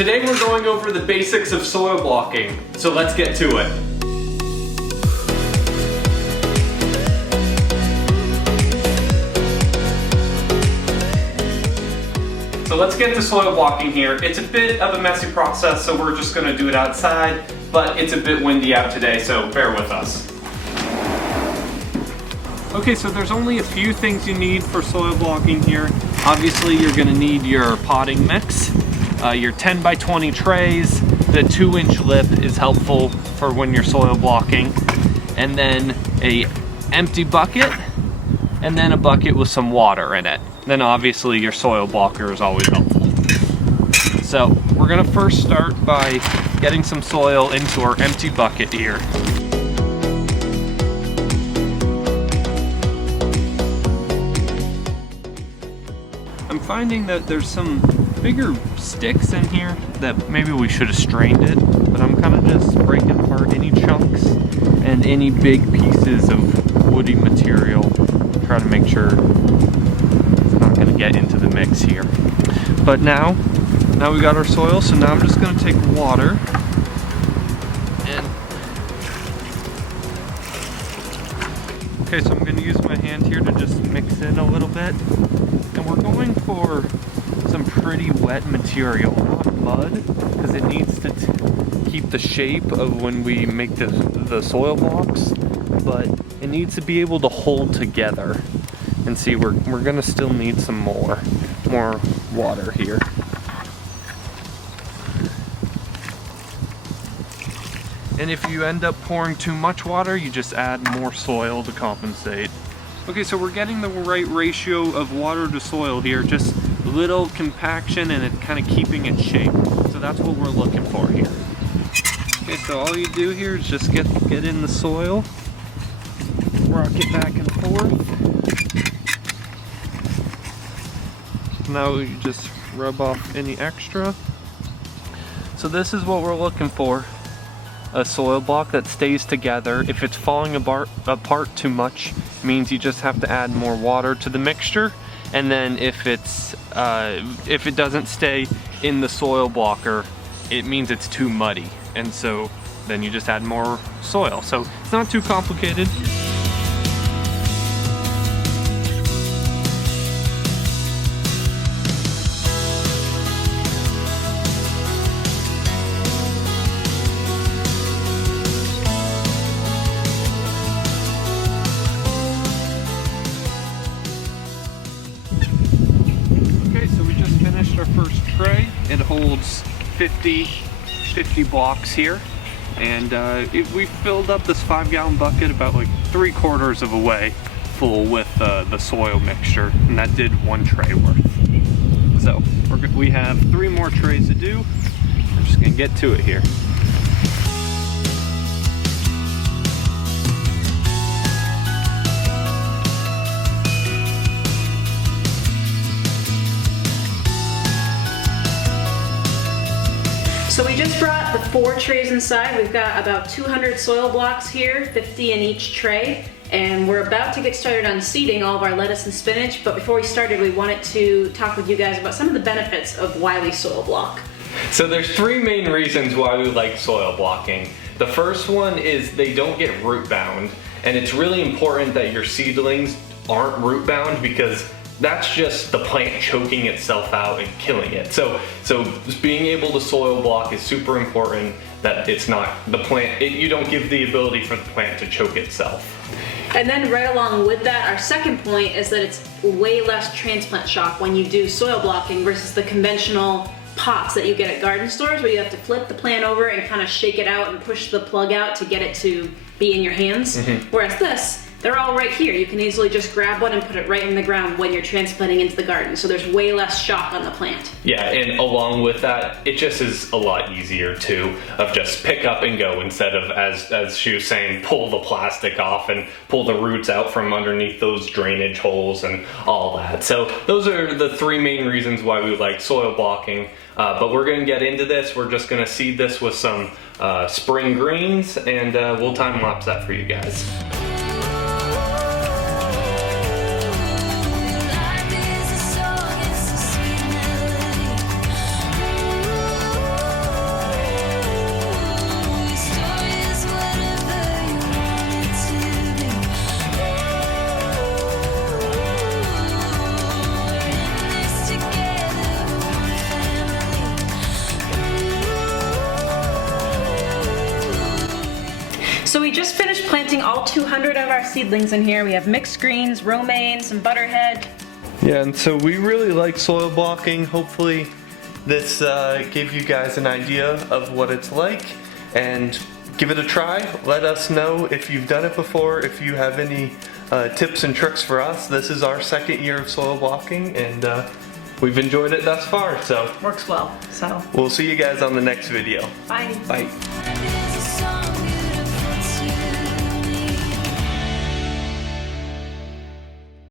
Today we're going over the basics of soil blocking, so let's get to it. So let's get to soil blocking here. It's a bit of a messy process, so we're just gonna do it outside, but it's a bit windy out today, so bear with us. Okay, so there's only a few things you need for soil blocking here. Obviously, you're gonna need your potting mix, your 10 by 20 trays. The 2-inch lip is helpful for when you're soil blocking. And then a empty bucket, and then a bucket with some water in it. Then obviously your soil blocker is always helpful. So we're gonna first start by getting some soil into our empty bucket here. I'm finding that there's some bigger sticks in here that maybe we should have strained it, but I'm kind of just breaking apart any chunks and any big pieces of woody material. Try to make sure it's not going to get into the mix here. But now we got our soil, so now I'm just going to take water and okay, so I'm going to use my hand here to just mix in a little bit. And we're going for some pretty wet material, not mud, because it needs to keep the shape of when we make the soil blocks, but it needs to be able to hold together. And see, we're gonna still need some more water here. And if you end up pouring too much water, you just add more soil to compensate. Okay, so we're getting the right ratio of water to soil here, just little compaction and it kind of keeping its shape. So that's what we're looking for here. Okay, so all you do here is just get in the soil, rock it back and forth. Now you just rub off any extra. So this is what we're looking for. A soil block that stays together. If it's falling apart too much, means you just have to add more water to the mixture. And then if it doesn't stay in the soil blocker, it means it's too muddy. And so then you just add more soil. So it's not too complicated. Our first tray. It holds 50 blocks here, and we filled up this 5-gallon bucket about like 3/4 of a way full with the soil mixture, and that did 1 tray worth. So we have 3 more trays to do. We're just gonna get to it here. So we just brought the 4 trays inside. We've got about 200 soil blocks here, 50 in each tray. And we're about to get started on seeding all of our lettuce and spinach. But before we started, we wanted to talk with you guys about some of the benefits of why we soil block. So there's 3 main reasons why we like soil blocking. The first one is they don't get root bound. And it's really important that your seedlings aren't root bound, because that's just the plant choking itself out and killing it. So being able to soil block is super important, that it's not the plant, you don't give the ability for the plant to choke itself. And then right along with that, our second point is that it's way less transplant shock when you do soil blocking versus the conventional pots that you get at garden stores, where you have to flip the plant over and kind of shake it out and push the plug out to get it to be in your hands. Whereas this, they're all right here. You can easily just grab one and put it right in the ground when you're transplanting into the garden. So there's way less shock on the plant. Yeah, and along with that, it just is a lot easier too, of just pick up and go, instead of, as she was saying, pull the plastic off and pull the roots out from underneath those drainage holes and all that. So those are the 3 main reasons why we like soil blocking. But we're gonna get into this. We're just gonna seed this with some spring greens, and we'll time lapse that for you guys. just finished planting all 200 of our seedlings in here. We have mixed greens, romaine, some butterhead. Yeah, and so we really like soil blocking. Hopefully this gave you guys an idea of what it's like, and give it a try. Let us know if you've done it before, if you have any tips and tricks for us. This is our second year of soil blocking, and we've enjoyed it thus far, so Works well, so. we'll see you guys on the next video. Bye. Bye.